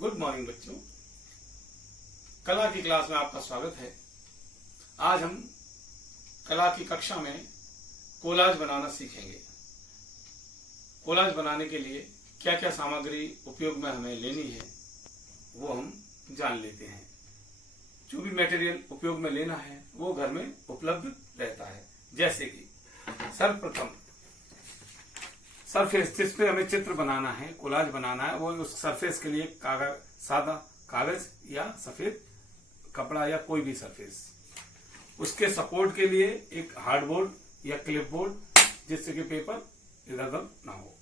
Good morning बच्चों, कला की क्लास में आपका स्वागत है। आज हम कला की कक्षा में कोलाज बनाना सीखेंगे। कोलाज बनाने के लिए क्या क्या सामग्री उपयोग में हमें लेनी है वो हम जान लेते हैं। जो भी मटेरियल उपयोग में लेना है वो घर में उपलब्ध रहता है। जैसे कि सर्वप्रथम सरफेस जिस पे हमें चित्र बनाना है, कोलाज बनाना है, वो उस सरफेस के लिए कागज, सादा कागज या सफेद कपड़ा या कोई भी सरफेस। उसके सपोर्ट के लिए एक हार्डबोर्ड या क्लिपबोर्ड जिससे कि पेपर इधर उधर ना हो।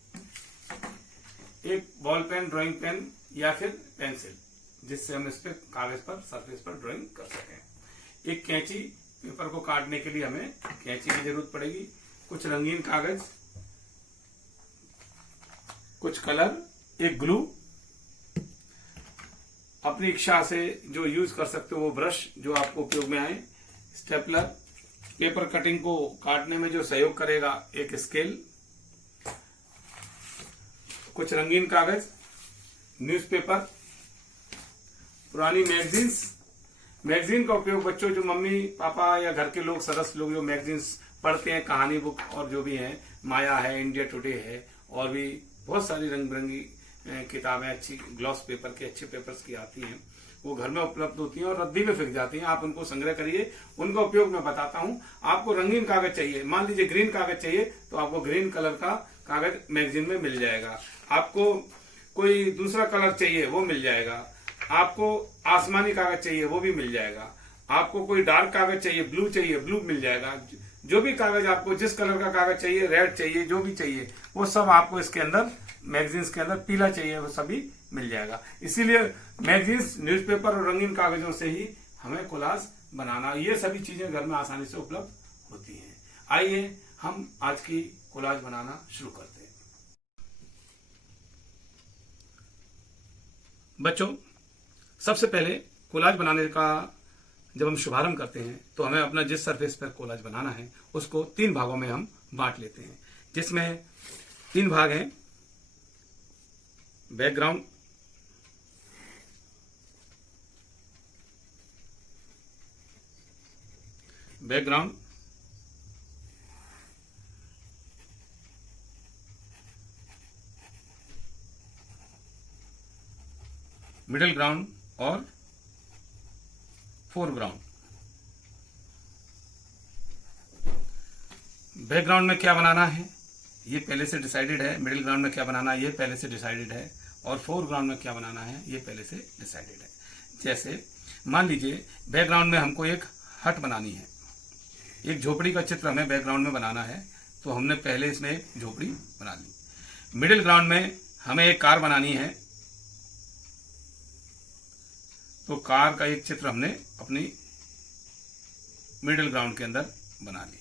एक बॉल पेन, ड्राइंग पेन या फिर पेंसिल जिससे हम इस पे कागज पर, सरफेस पर ड्राइंग कर सकें। एक कैंची, पेपर को काटने के लिए हमें कैंची की जरूरत पड़ेगी। कुछ रंगीन कागज, कुछ कलर, एक ग्लू, अपनी इच्छा से जो यूज कर सकते हो वो ब्रश जो आपको उपयोग में आए, स्टेपलर, पेपर कटिंग को काटने में जो सहयोग करेगा एक स्केल, कुछ रंगीन कागज, न्यूज़पेपर, पुरानी मैगजीन का उपयोग बच्चों जो मम्मी पापा या घर के लोग, सदस्य लोग जो मैगजीन्स पढ़ते हैं, कहानी बुक और जो भी है, माया है, इंडिया टुडे है और भी बहुत सारी रंग बिरंगी किताबें अच्छी ग्लॉस पेपर के, अच्छे पेपर्स की आती हैं, वो घर में उपलब्ध होती हैं और रद्दी में फेंक जाती हैं। आप उनको संग्रह करिए। उनका उपयोग मैं बताता हूं। आपको रंगीन कागज चाहिए, मान लीजिए ग्रीन कागज चाहिए तो आपको ग्रीन कलर का कागज मैगजीन में मिल जाएगा। आपको कोई दूसरा कलर चाहिए वो मिल जाएगा। आपको आसमानी कागज चाहिए वो भी मिल जाएगा। आपको कोई डार्क कागज चाहिए, ब्लू चाहिए, ब्लू मिल जाएगा। जो भी कागज आपको, जिस कलर का कागज चाहिए, रेड चाहिए, जो भी चाहिए वो सब आपको इसके अंदर, मैगजीन्स के अंदर, पीला चाहिए वो सभी मिल जाएगा। इसीलिए मैगजीन्स, न्यूज़पेपर और रंगीन कागजों से ही हमें कोलाज बनाना, ये सभी चीजें घर में आसानी से उपलब्ध होती हैं। आइए हम आज की कोलाज बनाना शुरू करते हैं। बच्चों, सबसे पहले कोलाज बनाने का जब हम शुभारंभ करते हैं तो हमें अपना जिस सरफेस पर कोलाज बनाना है उसको 3 भागों में हम बांट लेते हैं, जिसमें 3 भाग हैं: बैकग्राउंड, मिडिल ग्राउंड और फोरग्राउंड। बैकग्राउंड में क्या बनाना है ये पहले से डिसाइडेड है, मिडिल ग्राउंड में क्या बनाना है ये पहले से डिसाइडेड है और फोरग्राउंड में क्या बनाना है ये पहले से डिसाइडेड है। जैसे मान लीजिए बैकग्राउंड में हमको एक हट बनानी है, एक झोपड़ी का चित्र हमें बैकग्राउंड में बनाना है, तो हमने पहले इसमें एक झोपड़ी बना ली। मिडिल ग्राउंड में हमें एक कार बनानी है, तो कार का एक चित्र हमने अपनी मिडिल ग्राउंड के अंदर बना ली।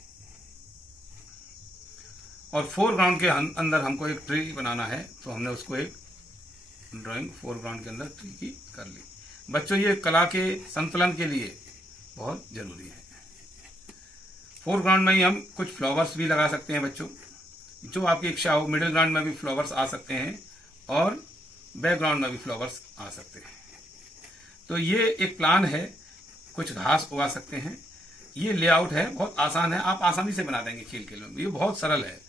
और फोरग्राउंड के अंदर हमको एक ट्री बनाना है, तो हमने उसको एक ड्राइंग फोरग्राउंड के अंदर ट्री की कर ली। बच्चों, ये कला के संतुलन के लिए बहुत जरूरी है। फोरग्राउंड में ही हम कुछ फ्लावर्स भी लगा सकते हैं बच्चों, जो आपकी इच्छा हो। मिडिल ग्राउंड में भी फ्लावर्स आ सकते हैं और बैकग्राउंड में भी फ्लावर्स आ सकते हैं। तो ये एक प्लान है, कुछ घास उगा सकते हैं। ये लेआउट है, बहुत आसान है, आप आसानी से बना देंगे खेल खेल में, ये बहुत सरल है।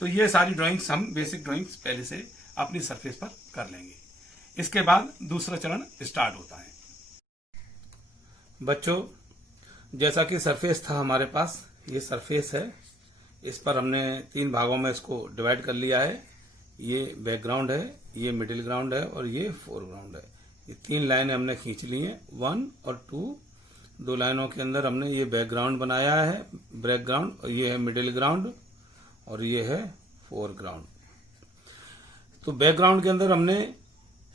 तो ये सारी ड्राइंग्स हम, बेसिक ड्राइंग्स पहले से अपनी सरफेस पर कर लेंगे। इसके बाद दूसरा चरण स्टार्ट होता है। बच्चों, जैसा कि सरफेस था हमारे पास, ये सरफेस है, इस पर हमने 3 भागों में इसको डिवाइड कर लिया है। ये बैकग्राउंड है, ये मिडिल ग्राउंड है और ये फोरग्राउंड है। ये 3 लाइनें हमने खींच ली हैं, 1 और 2। 2 लाइनों के अंदर हमने ये बैकग्राउंड बनाया है, बैकग्राउंड, और ये है मिडिल ग्राउंड और ये है फोरग्राउंड। तो बैकग्राउंड के अंदर हमने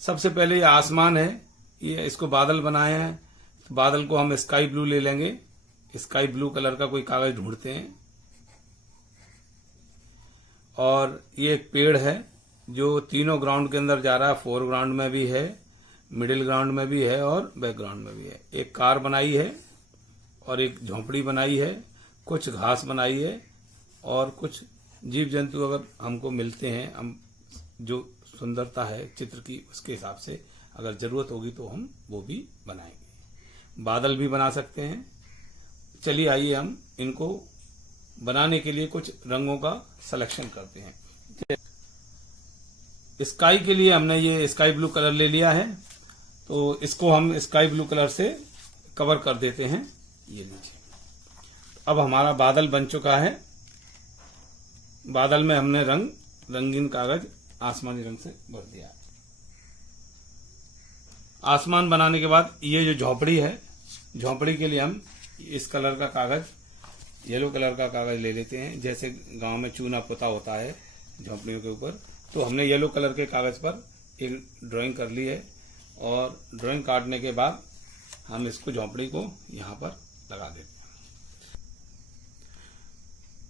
सबसे पहले ये आसमान है, ये इसको बादल बनाए हैं, तो बादल को हम स्काई ब्लू ले लेंगे। स्काई ब्लू कलर का कोई कागज ढूंढते हैं। और ये एक पेड़ है जो तीनों ग्राउंड के अंदर जा रहा है, फोरग्राउंड में भी है, मिडिल ग्राउंड में भी है और बैकग्राउंड में भी है। एक कार बनाई है और एक झोंपड़ी बनाई है, कुछ घास बनाई है और कुछ जीव जंतु अगर हमको मिलते हैं, हम जो सुंदरता है चित्र की उसके हिसाब से अगर जरूरत होगी तो हम वो भी बनाएंगे। बादल भी बना सकते हैं। चलिए आइए हम इनको बनाने के लिए कुछ रंगों का सिलेक्शन करते हैं। स्काई के लिए हमने ये स्काई ब्लू कलर ले लिया है, तो इसको हम स्काई ब्लू कलर से कवर कर देते हैं। ये लीजिए, अब हमारा बादल बन चुका है। बादल में हमने रंगीन कागज आसमानी रंग से भर दिया है। आसमान बनाने के बाद ये जो झोपड़ी है, झोपड़ी के लिए हम इस कलर का कागज, येलो कलर का कागज ले लेते हैं। जैसे गांव में चूना पुता होता है झोपड़ियों के ऊपर, तो हमने येलो कलर के कागज पर एक ड्राइंग कर ली है और ड्राइंग काटने के बाद हम इसको झोपड़ी को यहाँ पर लगा देते हैं।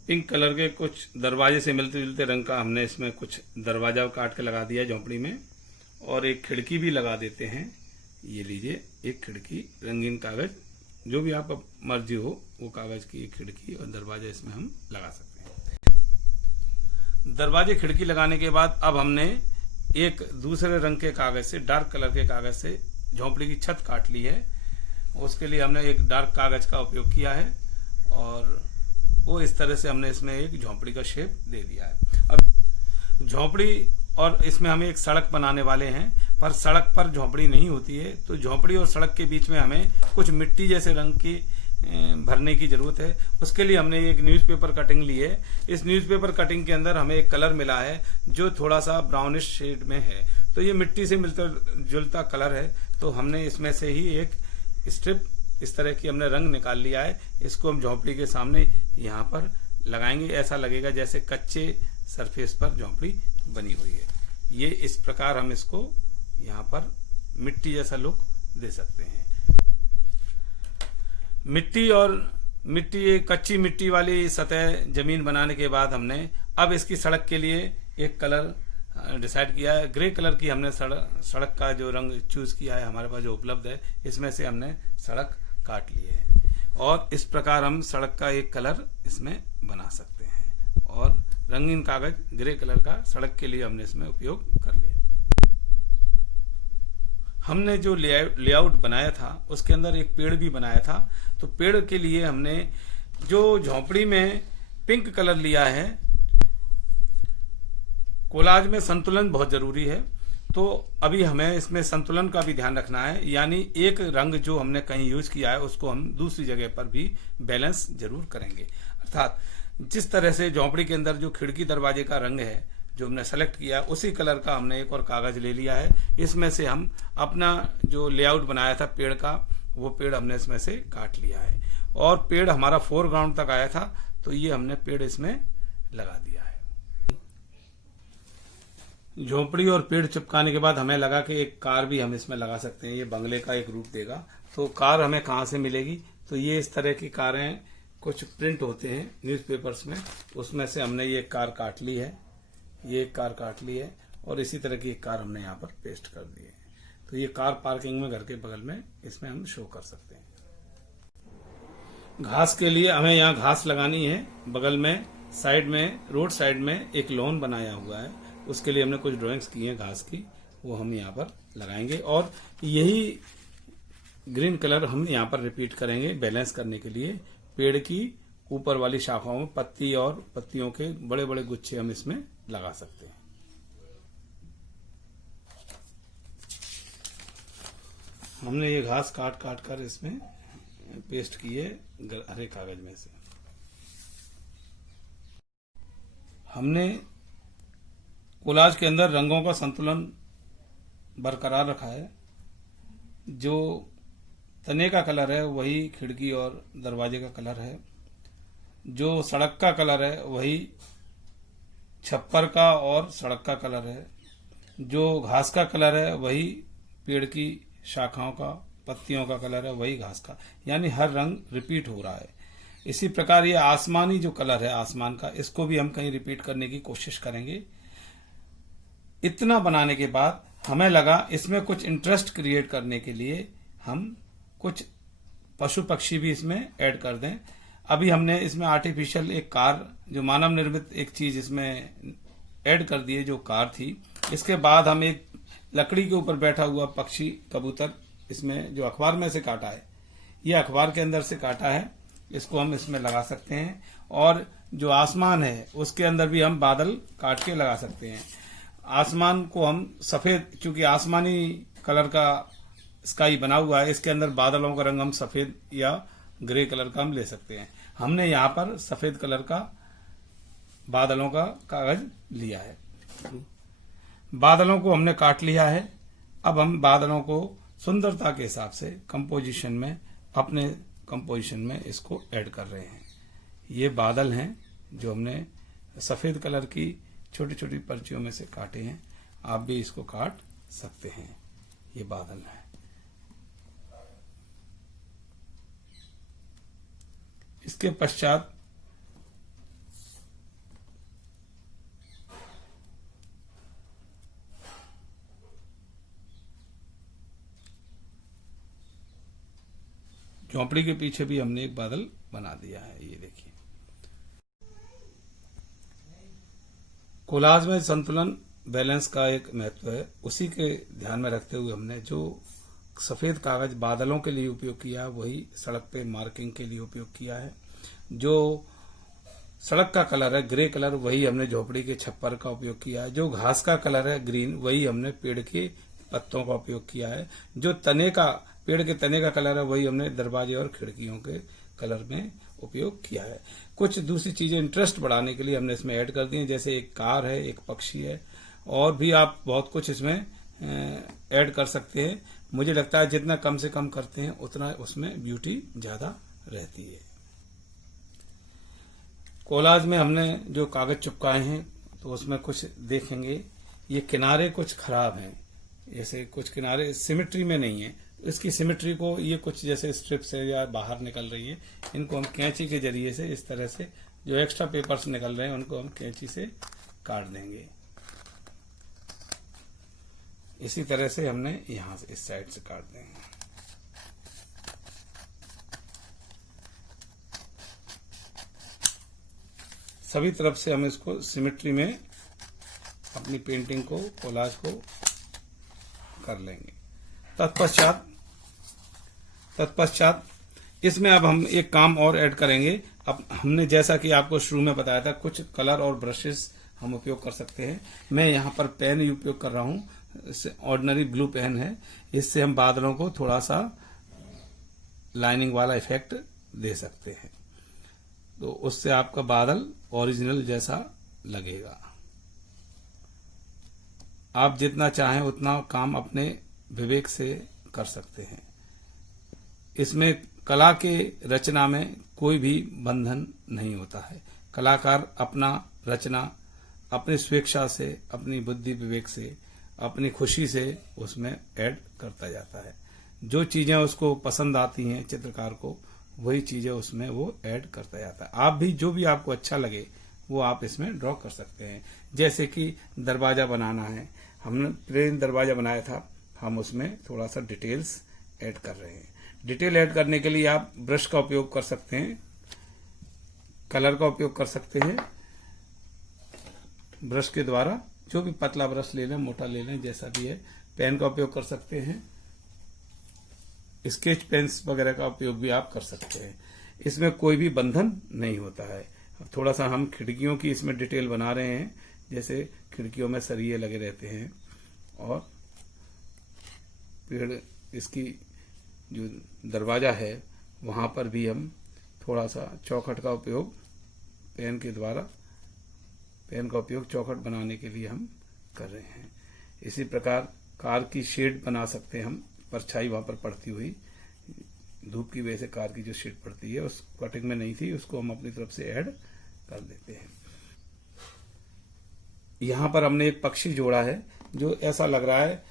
पिंक कलर के कुछ दरवाजे से मिलते जुलते रंग का हमने इसमें कुछ दरवाजा काट के लगा दिया झोपड़ी में, और एक खिड़की भी लगा देते हैं। ये लीजिए, एक खिड़की रंगीन कागज, जो भी आपका मर्जी हो वो कागज की एक खिड़की और दरवाजा इसमें हम लगा सकते हैं। दरवाजे खिड़की लगाने के बाद अब हमने एक दूसरे रंग के कागज से, डार्क कलर के कागज से झोपड़ी की छत काट ली है। उसके लिए हमने एक डार्क कागज का उपयोग किया है और वो इस तरह से हमने इसमें एक झोपड़ी का शेप दे दिया है। अब झोपड़ी, और इसमें हम एक सड़क बनाने वाले हैं, पर सड़क पर झोपड़ी नहीं होती है, तो झोपड़ी और सड़क के बीच में हमें कुछ मिट्टी जैसे रंग की भरने की जरूरत है। उसके लिए हमने एक न्यूज़पेपर कटिंग ली है। इस न्यूज़पेपर कटिंग के अंदर हमें एक कलर मिला है जो थोड़ा सा ब्राउनिश शेड में है, तो ये मिट्टी से मिलता जुलता कलर है। तो हमने इसमें से ही एक स्ट्रिप इस तरह की हमने रंग निकाल लिया है। इसको हम झोपड़ी के सामने यहाँ पर लगाएंगे। ऐसा लगेगा जैसे कच्चे सरफेस पर झोपड़ी बनी हुई है। ये इस प्रकार हम इसको यहाँ पर मिट्टी जैसा लुक दे सकते हैं। मिट्टी कच्ची मिट्टी वाली सतह जमीन बनाने के बाद हमने अब इसकी सड़क के लिए एक कलर डिसाइड किया है। ग्रे कलर की हमने सड़क का जो रंग चूज किया है, हमारे पास जो उपलब्ध है, इसमें से हमने सड़क काट ली है और इस प्रकार हम सड़क का एक कलर इसमें बना सकते हैं। और रंगीन कागज ग्रे कलर का सड़क के लिए हमने इसमें उपयोग कर लिया। हमने जो लेआउट बनाया था उसके अंदर एक पेड़ भी बनाया था, तो पेड़ के लिए हमने जो झोपड़ी में पिंक कलर लिया है, कोलाज में संतुलन बहुत जरूरी है, तो अभी हमें इसमें संतुलन का भी ध्यान रखना है। यानी एक रंग जो हमने कहीं यूज किया है उसको हम दूसरी जगह पर भी बैलेंस जरूर करेंगे। अर्थात जिस तरह से झोपड़ी के अंदर जो खिड़की दरवाजे का रंग है जो हमने सेलेक्ट किया, उसी कलर का हमने एक और कागज ले लिया है। इसमें से हम अपना जो लेआउट बनाया था पेड़ का, वो पेड़ हमने इसमें से काट लिया है और पेड़ हमारा फोरग्राउंड तक आया था, तो ये हमने पेड़ इसमें लगा दिया है। झोपड़ी और पेड़ चिपकाने के बाद हमें लगा कि एक कार भी हम इसमें लगा सकते हैं, ये बंगले का एक रूप देगा। तो कार हमें कहाँ से मिलेगी? तो ये इस तरह की कारें कुछ प्रिंट होते हैं न्यूज़पेपर्स में, उसमें से हमने ये कार काट ली है, ये एक कार काट ली है और इसी तरह की एक कार हमने यहाँ पर पेस्ट कर दी है। तो ये कार पार्किंग में घर के बगल में इसमें हम शो कर सकते हैं। घास के लिए हमें यहाँ घास लगानी है। बगल में साइड में, रोड साइड में एक लॉन बनाया हुआ है, उसके लिए हमने कुछ ड्राइंग्स की हैं घास की, वो हम यहाँ पर लगाएंगे और यही ग्रीन कलर हम यहाँ पर रिपीट करेंगे बैलेंस करने के लिए। पेड़ की ऊपर वाली शाखाओं में पत्ती और पत्तियों के बड़े बड़े गुच्छे हम इसमें लगा सकते हैं। हमने ये घास काट काट कर इसमें पेस्ट की है हरे कागज में से। हमने कोलाज के अंदर रंगों का संतुलन बरकरार रखा है। जो तने का कलर है वही खिड़की और दरवाजे का कलर है, जो सड़क का कलर है वही छप्पर का और सड़क का कलर है, जो घास का कलर है वही पेड़ की शाखाओं का, पत्तियों का कलर है वही घास का, यानी हर रंग रिपीट हो रहा है। इसी प्रकार ये आसमानी जो कलर है आसमान का, इसको भी हम कहीं रिपीट करने की कोशिश करेंगे। इतना बनाने के बाद हमें लगा इसमें कुछ इंटरेस्ट क्रिएट करने के लिए हम कुछ पशु पक्षी भी इसमें ऐड कर दें। अभी हमने इसमें आर्टिफिशियल एक कार, जो मानव निर्मित एक चीज इसमें ऐड कर दी है, जो कार थी। इसके बाद हम एक लकड़ी के ऊपर बैठा हुआ पक्षी कबूतर, इसमें जो अखबार में से काटा है, ये अखबार के अंदर से काटा है, इसको हम इसमें लगा सकते हैं। और जो आसमान है उसके अंदर भी हम बादल काट के लगा सकते हैं। आसमान को हम सफेद, चूंकि आसमानी कलर का स्काई बना हुआ है, इसके अंदर बादलों का रंग हम सफेद या ग्रे कलर का हम ले सकते हैं। हमने यहाँ पर सफेद कलर का बादलों का कागज लिया है। बादलों को हमने काट लिया है। अब हम बादलों को सुंदरता के हिसाब से कंपोजिशन में, अपने कंपोजिशन में इसको ऐड कर रहे हैं। ये बादल हैं जो हमने सफेद कलर की छोटी छोटी पर्चियों में से काटे हैं। आप भी इसको काट सकते हैं। ये बादल है। इसके पश्चात झोंपड़ी के पीछे भी हमने एक बादल बना दिया है। ये देखिए, कोलाज में संतुलन, बैलेंस का एक महत्व है। उसी के ध्यान में रखते हुए हमने जो सफेद कागज बादलों के लिए उपयोग किया, वही सड़क पे मार्किंग के लिए उपयोग किया है। जो सड़क का कलर है ग्रे कलर, वही हमने झोपड़ी के छप्पर का उपयोग किया है। जो घास का कलर है ग्रीन, वही हमने पेड़ के पत्तों का उपयोग किया है। जो पेड़ के तने का कलर है, वही हमने दरवाजे और खिड़कियों के कलर में उपयोग किया है। कुछ दूसरी चीजें इंटरेस्ट बढ़ाने के लिए हमने इसमें ऐड कर दी हैं, जैसे एक कार है, एक पक्षी है, और भी आप बहुत कुछ इसमें ऐड कर सकते हैं। मुझे लगता है जितना कम से कम करते हैं उतना उसमें ब्यूटी ज्यादा रहती है। कोलाज में हमने जो कागज चिपकाए हैं, तो उसमें कुछ देखेंगे, ये किनारे कुछ खराब हैं। जैसे कुछ किनारे सिमेट्री में नहीं है। इसकी सिमेट्री को, ये कुछ जैसे स्ट्रिप्स है या बाहर निकल रही है, इनको हम कैंची के जरिए से इस तरह से, जो एक्स्ट्रा पेपर्स निकल रहे हैं उनको हम कैंची से काट देंगे। इसी तरह से हमने यहां से इस साइड से काट देंगे। सभी तरफ से हम इसको सिमेट्री में अपनी पेंटिंग को, कोलाज को कर लेंगे। तत्पश्चात इसमें अब हम एक काम और ऐड करेंगे। अब हमने जैसा कि आपको शुरू में बताया था, कुछ कलर और ब्रशेस हम उपयोग कर सकते हैं। मैं यहाँ पर पेन उपयोग कर रहा हूँ, ऑर्डिनरी ब्लू पेन है। इससे हम बादलों को थोड़ा सा लाइनिंग वाला इफेक्ट दे सकते हैं, तो उससे आपका बादल ओरिजिनल जैसा लगेगा। आप जितना चाहें उतना काम अपने विवेक से कर सकते हैं। इसमें कला के रचना में कोई भी बंधन नहीं होता है। कलाकार अपना रचना अपनी स्वेच्छा से, अपनी बुद्धि विवेक से, अपनी खुशी से उसमें ऐड करता जाता है। जो चीजें उसको पसंद आती हैं चित्रकार को, वही चीजें उसमें वो ऐड करता जाता है। आप भी जो भी आपको अच्छा लगे वो आप इसमें ड्रॉ कर सकते हैं। जैसे कि दरवाजा बनाना है, हमने प्लेन दरवाजा बनाया था, हम उसमें थोड़ा सा डिटेल्स ऐड कर रहे हैं। डिटेल ऐड करने के लिए आप ब्रश का उपयोग कर सकते हैं, कलर का उपयोग कर सकते हैं। ब्रश के द्वारा, जो भी पतला ब्रश ले लें, मोटा ले लें, जैसा भी है। पेन का उपयोग कर सकते हैं, स्केच पेन्स वगैरह का उपयोग भी आप कर सकते हैं। इसमें कोई भी बंधन नहीं होता है। अब थोड़ा सा हम खिड़कियों की इसमें डिटेल बना रहे हैं, जैसे खिड़कियों में सरिये लगे रहते हैं, और पेड़, इसकी जो दरवाजा है वहां पर भी हम थोड़ा सा चौखट का उपयोग पेन के द्वारा, पेन का उपयोग चौखट बनाने के लिए हम कर रहे हैं। इसी प्रकार कार की शेड बना सकते हैं हम, परछाई वहां पर पड़ती हुई, धूप की वजह से कार की जो शेड पड़ती है उस कटिंग में नहीं थी, उसको हम अपनी तरफ से ऐड कर देते हैं। यहां पर हमने एक पक्षी जोड़ा है जो ऐसा लग रहा है,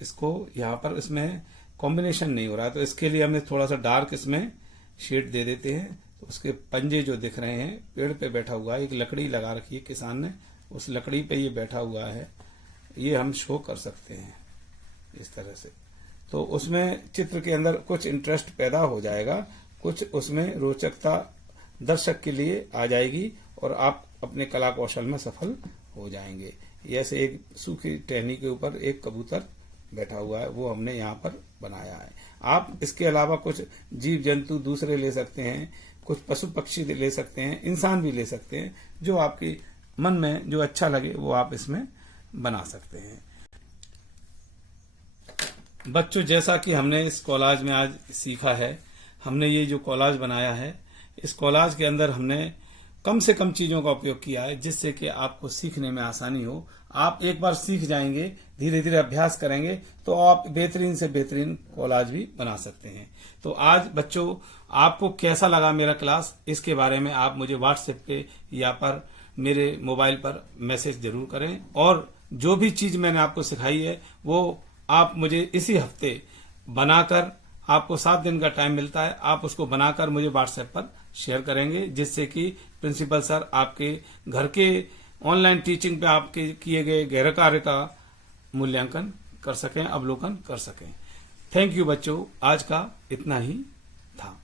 इसको यहां पर इसमें कॉम्बिनेशन नहीं हो रहा है, तो इसके लिए हमें थोड़ा सा डार्क इसमें शेड दे देते हैं। तो उसके पंजे जो दिख रहे हैं, पेड़ पे बैठा हुआ है, एक लकड़ी लगा रखी है किसान ने, उस लकड़ी पे ये बैठा हुआ है, ये हम शो कर सकते हैं इस तरह से। तो उसमें चित्र के अंदर कुछ इंटरेस्ट पैदा हो जाएगा, कुछ उसमें रोचकता दर्शक के लिए आ जाएगी, और आप अपने कला कौशल में सफल हो जाएंगे। जैसे एक सूखी टहनी के ऊपर एक कबूतर बैठा हुआ है वो हमने यहाँ पर बनाया है। आप इसके अलावा कुछ जीव जंतु दूसरे ले सकते हैं, कुछ पशु पक्षी ले सकते हैं, इंसान भी ले सकते हैं, जो आपके मन में जो अच्छा लगे वो आप इसमें बना सकते हैं। बच्चों, जैसा कि हमने इस कोलाज में आज सीखा है, हमने ये जो कोलाज बनाया है, इस कोलाज के अंदर हमने कम से कम चीजों का उपयोग किया है जिससे कि आपको सीखने में आसानी हो। आप एक बार सीख जाएंगे, धीरे धीरे अभ्यास करेंगे तो आप बेहतरीन से बेहतरीन कोलाज भी बना सकते हैं। तो आज बच्चों, आपको कैसा लगा मेरा क्लास, इसके बारे में आप मुझे व्हाट्सएप पे या पर मेरे मोबाइल पर मैसेज जरूर करें। और जो भी चीज मैंने आपको सिखाई है वो आप मुझे इसी हफ्ते बनाकर, आपको 7 दिन का टाइम मिलता है, आप उसको बनाकर मुझे व्हाट्सएप पर शेयर करेंगे, जिससे कि प्रिंसिपल सर आपके घर के ऑनलाइन टीचिंग पे आपके किए गए गैर कार्य का मूल्यांकन कर सकें, अवलोकन कर सकें। थैंक यू बच्चों, आज का इतना ही था।